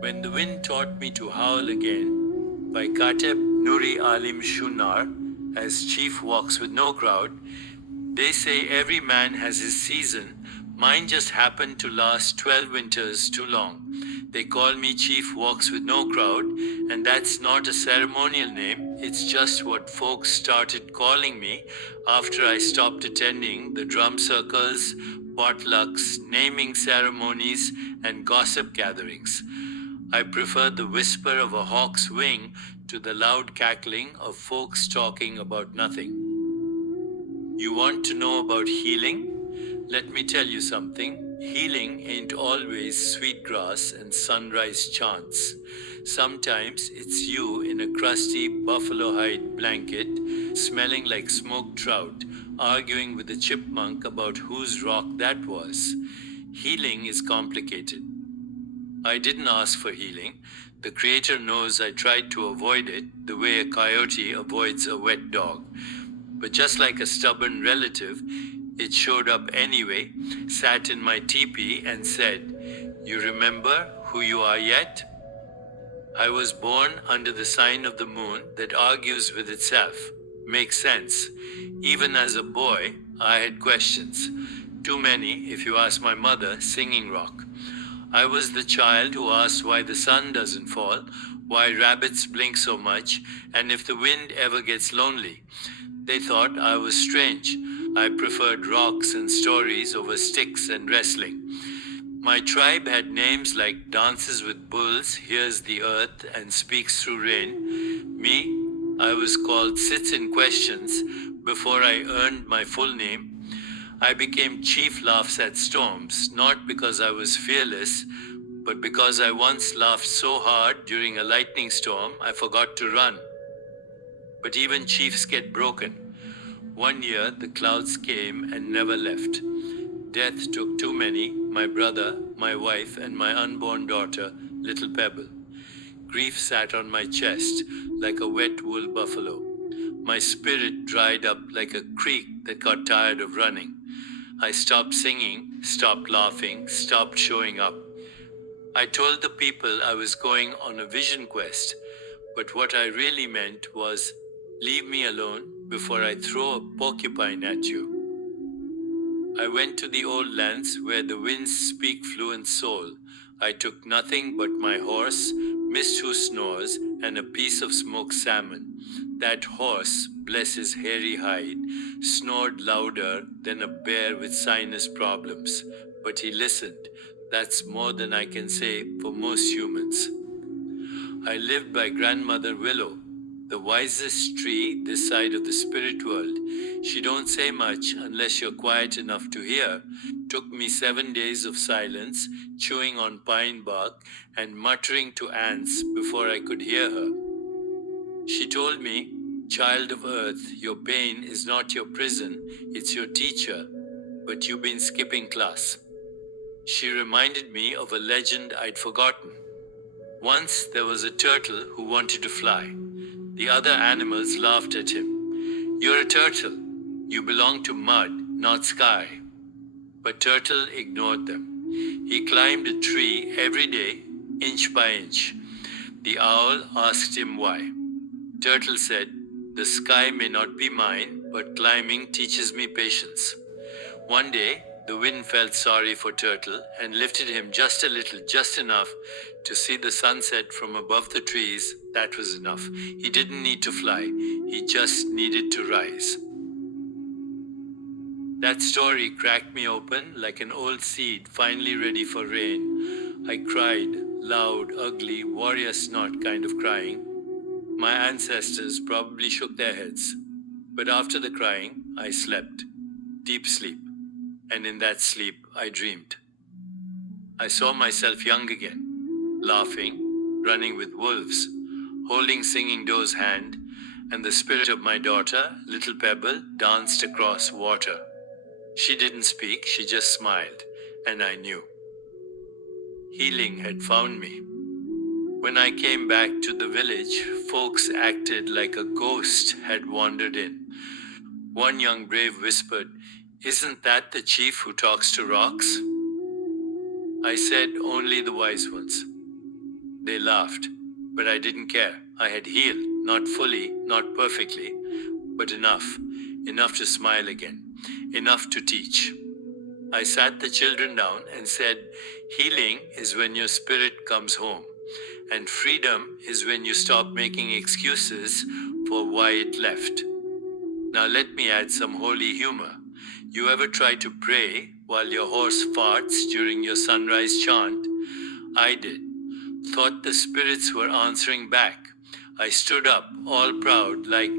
When the Wind Taught Me to Howl Again by Kateb Nuri Alim Shunar, as Chief walks with no crowd. They say every man has his season. Mine just happened to last 12 winters too long. They call me Chief Walks with No Crowd, and that's not a ceremonial name. It's just what folks started calling me after I stopped attending the drum circles, potlucks, naming ceremonies, and gossip gatherings. I prefer the whisper of a hawk's wing to the loud cackling of folks talking about nothing. You want to know about healing? Let me tell you something. Healing ain't always sweetgrass and sunrise chants. Sometimes it's you in a crusty buffalo hide blanket, smelling like smoked trout, arguing with a chipmunk about whose rock that was. Healing is complicated. I didn't ask for healing. The Creator knows I tried to avoid it the way a coyote avoids a wet dog. But just like a stubborn relative, it showed up anyway, sat in my teepee, and said, "You remember who you are yet?" I was born under the sign of the moon that argues with itself. Makes sense. Even as a boy, I had questions. Too many, if you ask my mother, singing rock. I was the child who asked why the sun doesn't fall, why rabbits blink so much, and if the wind ever gets lonely. They thought I was strange. I preferred rocks and stories over sticks and wrestling. My tribe had names like Dances with Bulls, Hears the Earth, and Speaks Through Rain. Me, I was called Sits in Questions before I earned my full name. I became Chief Laughs at Storms, not because I was fearless, but because I once laughed so hard during a lightning storm I forgot to run. But even chiefs get broken. One year the clouds came and never left. Death took too many, my brother, my wife, and my unborn daughter, Little Pebble. Grief sat on my chest like a wet wool buffalo. My spirit dried up like a creek that got tired of running. I stopped singing, stopped laughing, stopped showing up. I told the people I was going on a vision quest, but what I really meant was, leave me alone before I throw a porcupine at you. I went to the old lands where the winds speak fluent soul. I took nothing but my horse, Mist who snores, and a piece of smoked salmon. That horse, bless his hairy hide, snored louder than a bear with sinus problems. But he listened. That's more than I can say for most humans. I lived by Grandmother Willow, the wisest tree this side of the spirit world. She don't say much unless you're quiet enough to hear. Took me 7 days of silence, chewing on pine bark and muttering to ants before I could hear her. She told me, "Child of Earth, your pain is not your prison, it's your teacher, but you've been skipping class." She reminded me of a legend I'd forgotten. Once there was a turtle who wanted to fly. The other animals laughed at him. "You're a turtle. You belong to mud, not sky." But Turtle ignored them. He climbed a tree every day, inch by inch. The owl asked him why. Turtle said, "The sky may not be mine, but climbing teaches me patience." One day, the wind felt sorry for Turtle and lifted him just a little, just enough to see the sunset from above the trees. That was enough. He didn't need to fly, he just needed to rise. That story cracked me open like an old seed finally ready for rain. I cried, loud, ugly, warrior snot kind of crying. My ancestors probably shook their heads. But after the crying, I slept. Deep sleep. And in that sleep, I dreamed. I saw myself young again, laughing, running with wolves, holding Singing Doe's hand, and the spirit of my daughter, Little Pebble, danced across water. She didn't speak, she just smiled, and I knew. Healing had found me. When I came back to the village, folks acted like a ghost had wandered in. One young brave whispered, "Isn't that the chief who talks to rocks?" I said, "Only the wise ones." They laughed, but I didn't care. I had healed, not fully, not perfectly, but enough. Enough to smile again, enough to teach. I sat the children down and said, healing is when your spirit comes home, and freedom is when you stop making excuses for why it left. Now let me add some holy humor. You ever try to pray while your horse farts during your sunrise chant? I did. Thought the spirits were answering back. I stood up, all proud, like,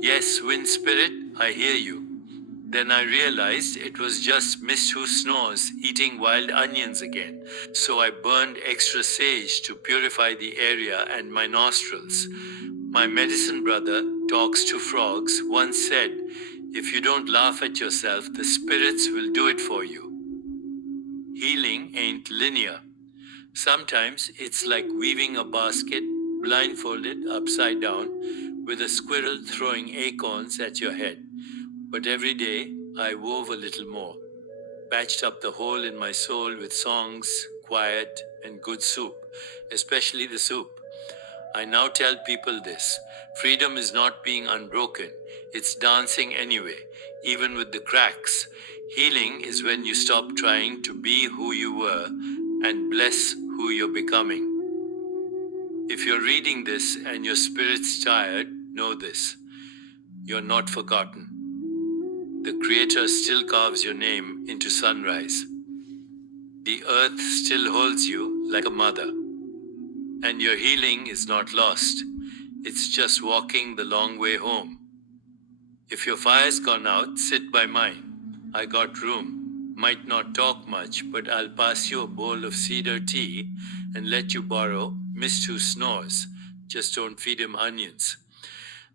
yes, wind spirit, I hear you. Then I realized it was just Mist Who Snores eating wild onions again. So I burned extra sage to purify the area and my nostrils. My medicine brother talks to frogs once said, if you don't laugh at yourself, the spirits will do it for you. Healing ain't linear. Sometimes it's like weaving a basket blindfolded upside down with a squirrel throwing acorns at your head. But every day I wove a little more, patched up the hole in my soul with songs, quiet, and good soup, especially the soup. I now tell people this: freedom is not being unbroken, it's dancing anyway, even with the cracks. Healing is when you stop trying to be who you were and bless who you're becoming. If you're reading this and your spirit's tired, know this: you're not forgotten. The Creator still carves your name into sunrise. The earth still holds you like a mother. And your healing is not lost. It's just walking the long way home. If your fire's gone out, sit by mine. I got room. Might not talk much, but I'll pass you a bowl of cedar tea and let you borrow Mist Who Snores. Just don't feed him onions.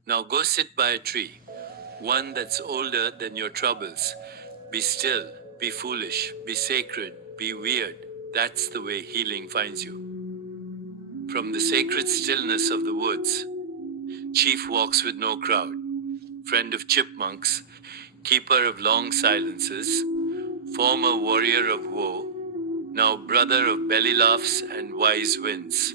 Now go sit by a tree, one that's older than your troubles. Be still, be foolish, be sacred, be weird. That's the way healing finds you. From the sacred stillness of the woods, chief walks with no crowd, friend of chipmunks, keeper of long silences, former warrior of woe, now brother of belly laughs and wise winds,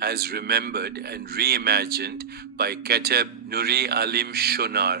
as remembered and reimagined by Kateb Nuri Alim Shonar,